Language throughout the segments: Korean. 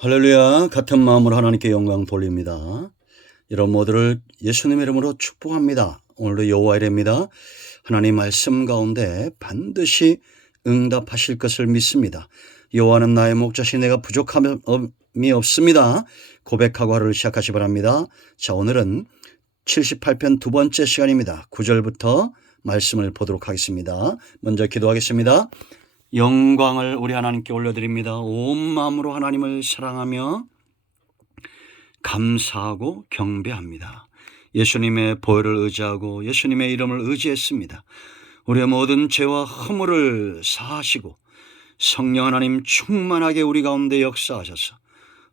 할렐루야. 같은 마음으로 하나님께 영광 돌립니다. 여러분 모두를 예수님의 이름으로 축복합니다. 오늘도 여호와 이레입니다. 하나님 말씀 가운데 반드시 응답하실 것을 믿습니다. 여호와는 나의 목자시 내가 부족함이 없습니다. 고백하고 하루를 시작하시 바랍니다. 자, 오늘은 78편 두 번째 시간입니다. 9절부터 말씀을 보도록 하겠습니다. 먼저 기도하겠습니다. 영광을 우리 하나님께 올려드립니다. 온 마음으로 하나님을 사랑하며 감사하고 경배합니다. 예수님의 보혈을 의지하고 예수님의 이름을 의지했습니다. 우리의 모든 죄와 허물을 사하시고 성령 하나님 충만하게 우리 가운데 역사하셔서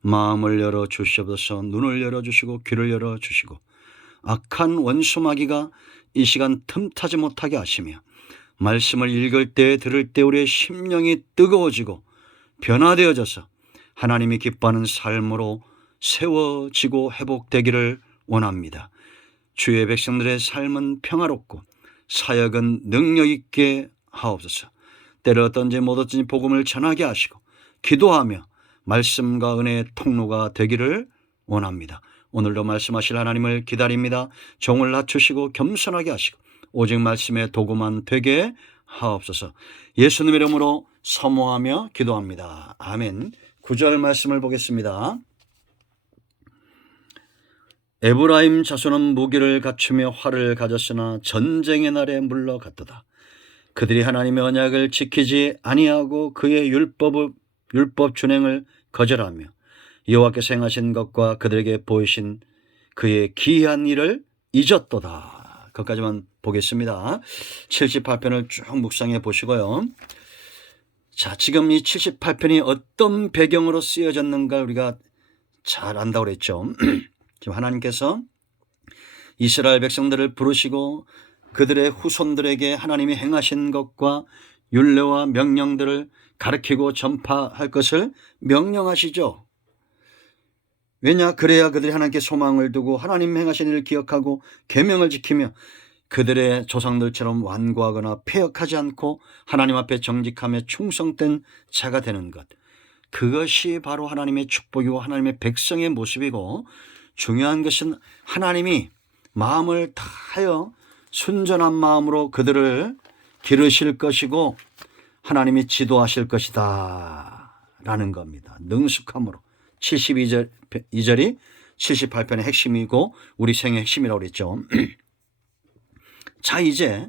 마음을 열어주시옵소서. 눈을 열어주시고 귀를 열어주시고 악한 원수 마귀가 이 시간 틈타지 못하게 하시며 말씀을 읽을 때 들을 때 우리의 심령이 뜨거워지고 변화되어져서 하나님이 기뻐하는 삶으로 세워지고 회복되기를 원합니다. 주의 백성들의 삶은 평화롭고 사역은 능력 있게 하옵소서. 때를 어떤지 못 어떤지 복음을 전하게 하시고 기도하며 말씀과 은혜의 통로가 되기를 원합니다. 오늘도 말씀하실 하나님을 기다립니다. 종을 낮추시고 겸손하게 하시고 오직 말씀의 도구만 되게 하옵소서. 예수님의 이름으로 사모하며 기도합니다. 아멘. 9절 말씀을 보겠습니다. 에브라임 자손은 무기를 갖추며 활을 가졌으나 전쟁의 날에 물러갔도다. 그들이 하나님의 언약을 지키지 아니하고 그의 율법 준행을 거절하며 여호와께서 행하신 것과 그들에게 보이신 그의 기이한 일을 잊었도다. 거기까지만 보겠습니다. 78편을 쭉 묵상해 보시고요. 자, 지금 이 78편이 어떤 배경으로 쓰여졌는가 우리가 잘 안다고 그랬죠. 지금 하나님께서 이스라엘 백성들을 부르시고 그들의 후손들에게 하나님이 행하신 것과 율례와 명령들을 가르치고 전파할 것을 명령하시죠. 왜냐? 그래야 그들이 하나님께 소망을 두고 하나님 행하신 일을 기억하고 계명을 지키며 그들의 조상들처럼 완고하거나 패역하지 않고 하나님 앞에 정직하며 충성된 자가 되는 것. 그것이 바로 하나님의 축복이고 하나님의 백성의 모습이고 중요한 것은 하나님이 마음을 다하여 순전한 마음으로 그들을 기르실 것이고 하나님이 지도하실 것이다 라는 겁니다. 능숙함으로. 72절이 78편의 핵심이고 우리 생의 핵심이라고 그랬죠. 자, 이제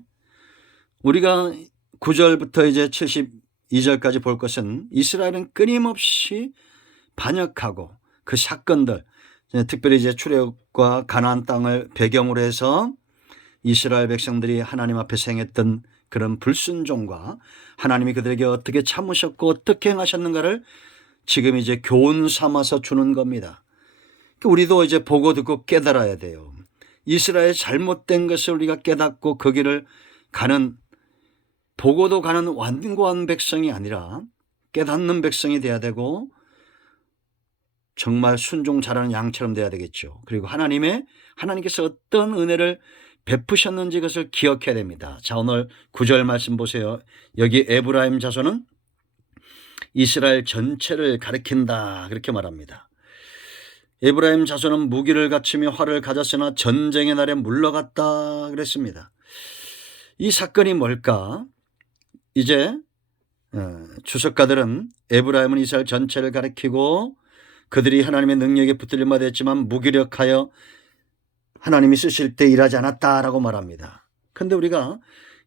우리가 9절부터 이제 72절까지 볼 것은 이스라엘은 끊임없이 반역하고 그 사건들, 특별히 이제 출애굽과 가나안 땅을 배경으로 해서 이스라엘 백성들이 하나님 앞에 행했던 그런 불순종과 하나님이 그들에게 어떻게 참으셨고 어떻게 행하셨는가를 지금 이제 교훈 삼아서 주는 겁니다. 우리도 이제 보고 듣고 깨달아야 돼요. 이스라엘의 잘못된 것을 우리가 깨닫고 그 길을 가는, 보고도 가는 완고한 백성이 아니라 깨닫는 백성이 돼야 되고 정말 순종 잘하는 양처럼 돼야 되겠죠. 그리고 하나님께서 어떤 은혜를 베푸셨는지 그것을 기억해야 됩니다. 자, 오늘 9절 말씀 보세요. 여기 에브라임 자손은 이스라엘 전체를 가리킨다 그렇게 말합니다. 에브라임 자손은 무기를 갖추며 활을 가졌으나 전쟁의 날에 물러갔다 그랬습니다. 이 사건이 뭘까? 이제 주석가들은 에브라임은 이스라엘 전체를 가리키고 그들이 하나님의 능력에 붙들림 바 됐지만 무기력하여 하나님이 쓰실 때 일하지 않았다라고 말합니다. 그런데 우리가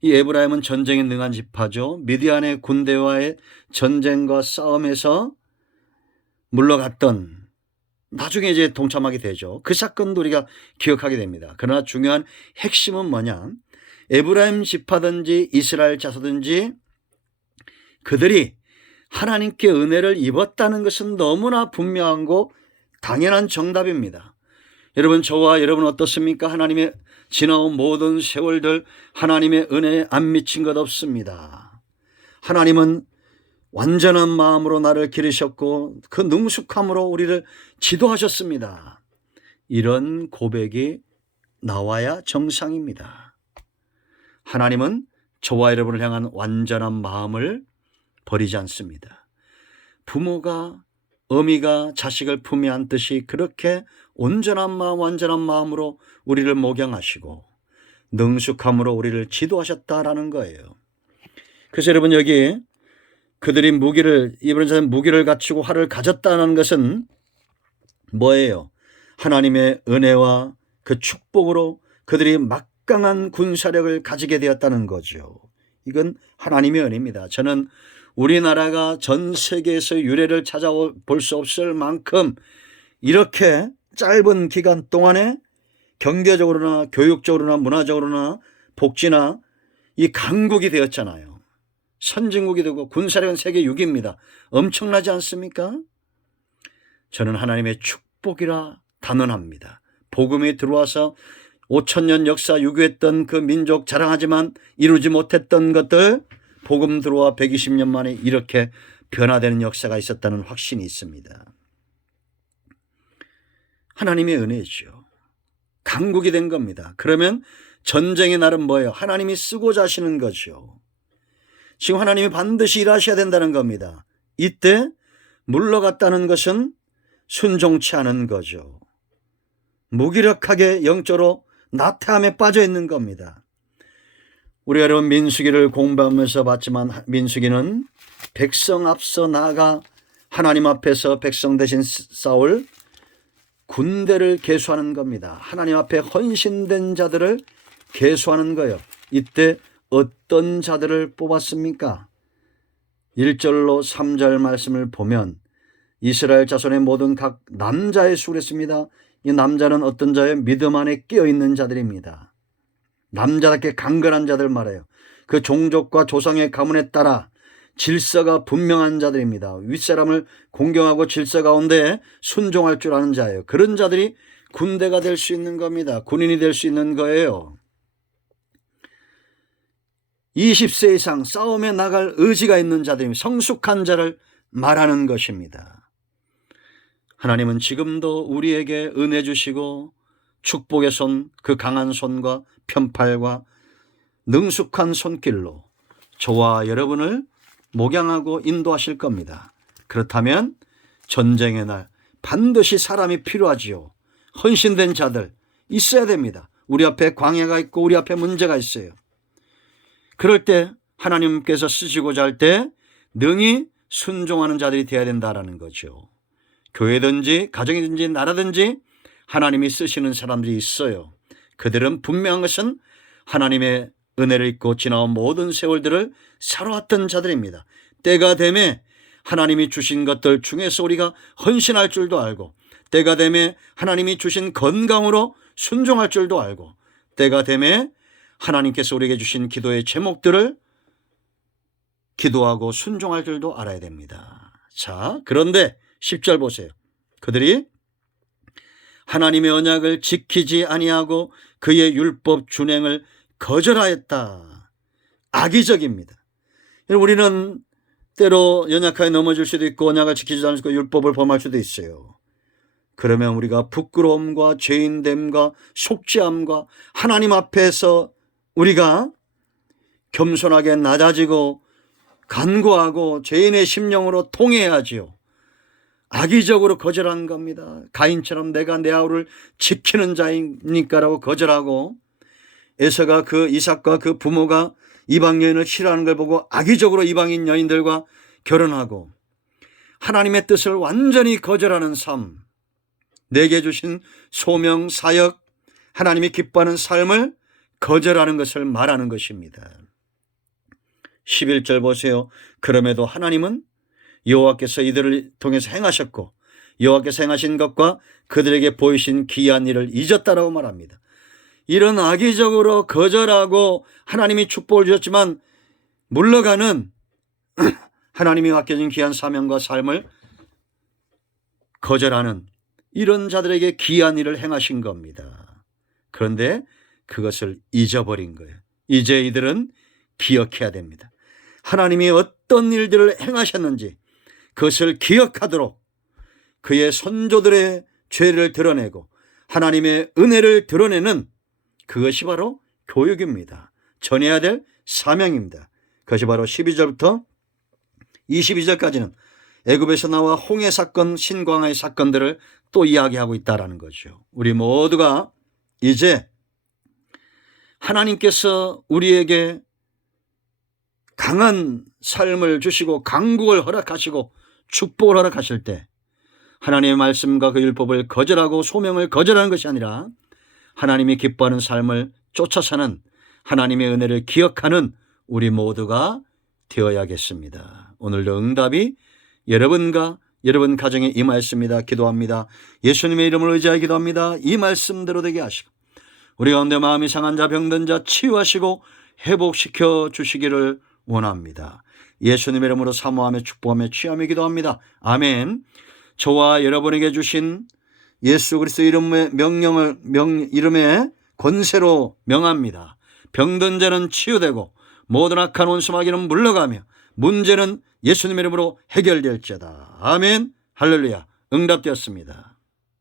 이 에브라임은 전쟁에 능한 지파죠. 미디안의 군대와의 전쟁과 싸움에서 물러갔던, 나중에 이제 동참하게 되죠. 그 사건도 우리가 기억하게 됩니다. 그러나 중요한 핵심은 뭐냐? 에브라임 지파든지 이스라엘 자손든지 그들이 하나님께 은혜를 입었다는 것은 너무나 분명하고 당연한 정답입니다. 여러분, 저와 여러분 어떻습니까? 하나님의 지나온 모든 세월들 하나님의 은혜에 안 미친 것 없습니다. 하나님은 완전한 마음으로 나를 기르셨고 그 능숙함으로 우리를 지도하셨습니다. 이런 고백이 나와야 정상입니다. 하나님은 저와 여러분을 향한 완전한 마음을 버리지 않습니다. 부모가 어미가 자식을 품에 안듯이 그렇게 온전한 마음, 완전한 마음으로 우리를 목양하시고 능숙함으로 우리를 지도하셨다라는 거예요. 그래서 여러분, 여기 그들이 이브라임 자손이 무기를 갖추고 활을 가졌다는 것은 뭐예요? 하나님의 은혜와 그 축복으로 그들이 막강한 군사력을 가지게 되었다는 거죠. 이건 하나님의 은혜입니다. 저는 우리나라가 전 세계에서 유례를 찾아볼 수 없을 만큼 이렇게 짧은 기간 동안에 경제적으로나 교육적으로나 문화적으로나 복지나 이 강국이 되었잖아요. 선진국이 되고 군사력은 세계 6위입니다. 엄청나지 않습니까? 저는 하나님의 축복이라 단언합니다. 복음이 들어와서 5,000년 역사 유교했던 그 민족 자랑하지만 이루지 못했던 것들 복음 들어와 120년 만에 이렇게 변화되는 역사가 있었다는 확신이 있습니다. 하나님의 은혜죠. 강국이 된 겁니다. 그러면 전쟁의 날은 뭐예요? 하나님이 쓰고자 하시는 거죠. 지금 하나님이 반드시 일하셔야 된다는 겁니다. 이때 물러갔다는 것은 순종치 않은 거죠. 무기력하게 영적으로 나태함에 빠져 있는 겁니다. 우리가 여러분 민수기를 공부하면서 봤지만 민수기는 백성 앞서 나아가 하나님 앞에서 백성 대신 싸울 군대를 계수하는 겁니다. 하나님 앞에 헌신된 자들을 계수하는 거예요. 이때 어떤 자들을 뽑았습니까? 1절로 3절 말씀을 보면 이스라엘 자손의 모든 각 남자의 수를 했습니다. 이 남자는 어떤 자의 믿음 안에 끼어있는 자들입니다. 남자답게 강건한 자들 말해요. 그 종족과 조상의 가문에 따라 질서가 분명한 자들입니다. 윗사람을 공경하고 질서 가운데 순종할 줄 아는 자예요. 그런 자들이 군대가 될 수 있는 겁니다. 군인이 될 수 있는 거예요. 20세 이상 싸움에 나갈 의지가 있는 자들입니다. 성숙한 자를 말하는 것입니다. 하나님은 지금도 우리에게 은혜 주시고 축복의 손, 그 강한 손과 편팔과 능숙한 손길로 저와 여러분을 목양하고 인도하실 겁니다. 그렇다면 전쟁의 날 반드시 사람이 필요하지요. 헌신된 자들 있어야 됩니다. 우리 앞에 광야가 있고 우리 앞에 문제가 있어요. 그럴 때 하나님께서 쓰시고자 할 때 능히 순종하는 자들이 되어야 된다는 거죠. 교회든지 가정이든지 나라든지 하나님이 쓰시는 사람들이 있어요. 그들은 분명한 것은 하나님의 은혜를 입고 지나온 모든 세월들을 살아왔던 자들입니다. 때가 되매 하나님이 주신 것들 중에서 우리가 헌신할 줄도 알고, 때가 되매 하나님이 주신 건강으로 순종할 줄도 알고, 때가 되매 하나님께서 우리에게 주신 기도의 제목들을 기도하고 순종할 줄도 알아야 됩니다. 자, 그런데 10절 보세요. 그들이 하나님의 언약을 지키지 아니하고 그의 율법 준행을 거절하였다. 악의적입니다. 우리는 때로 연약하게 넘어질 수도 있고 언약을 지키지 않을 수도 있고 율법을 범할 수도 있어요. 그러면 우리가 부끄러움과 죄인됨과 속죄함과 하나님 앞에서 우리가 겸손하게 낮아지고 간구하고 죄인의 심령으로 통해야지요. 악의적으로 거절한 겁니다. 가인처럼 내가 내 아우를 지키는 자입니까라고 거절하고, 에서가 그 이삭과 그 부모가 이방 여인을 싫어하는 걸 보고 악의적으로 이방인 여인들과 결혼하고 하나님의 뜻을 완전히 거절하는 삶, 내게 주신 소명, 사역, 하나님이 기뻐하는 삶을 거절하는 것을 말하는 것입니다. 11절 보세요. 그럼에도 하나님은 여호와께서 이들을 통해서 행하셨고 여호와께서 행하신 것과 그들에게 보이신 기이한 일을 잊었다라고 말합니다. 이런 악의적으로 거절하고 하나님이 축복을 주셨지만 물러가는 하나님이 맡겨진 귀한 사명과 삶을 거절하는 이런 자들에게 기이한 일을 행하신 겁니다. 그런데 그것을 잊어버린 거예요. 이제 이들은 기억해야 됩니다. 하나님이 어떤 일들을 행하셨는지 그것을 기억하도록 그의 선조들의 죄를 드러내고 하나님의 은혜를 드러내는 그것이 바로 교육입니다. 전해야 될 사명입니다. 그것이 바로 12절부터 22절까지는 애굽에서 나와 홍해 사건, 신광야의 사건들을 또 이야기하고 있다는 거죠. 우리 모두가 이제 하나님께서 우리에게 강한 삶을 주시고 강국을 허락하시고 축복을 허락하실 때 하나님의 말씀과 그 율법을 거절하고 소명을 거절하는 것이 아니라 하나님이 기뻐하는 삶을 쫓아 사는 하나님의 은혜를 기억하는 우리 모두가 되어야겠습니다. 오늘도 응답이 여러분과 여러분 가정에 임하였습니다. 기도합니다. 예수님의 이름을 의지하여 기도합니다. 이 말씀대로 되게 하시고 우리 가운데 마음이 상한 자 병든 자 치유하시고 회복시켜 주시기를 원합니다. 예수님의 이름으로 사모하며 축복하며 취하며 기도합니다. 아멘. 저와 여러분에게 주신 예수 그리스도 이름의 이름의 권세로 명합니다. 병든 자는 치유되고 모든 악한 원수마귀는 물러가며 문제는 예수님의 이름으로 해결될지어다. 아멘. 할렐루야. 응답되었습니다.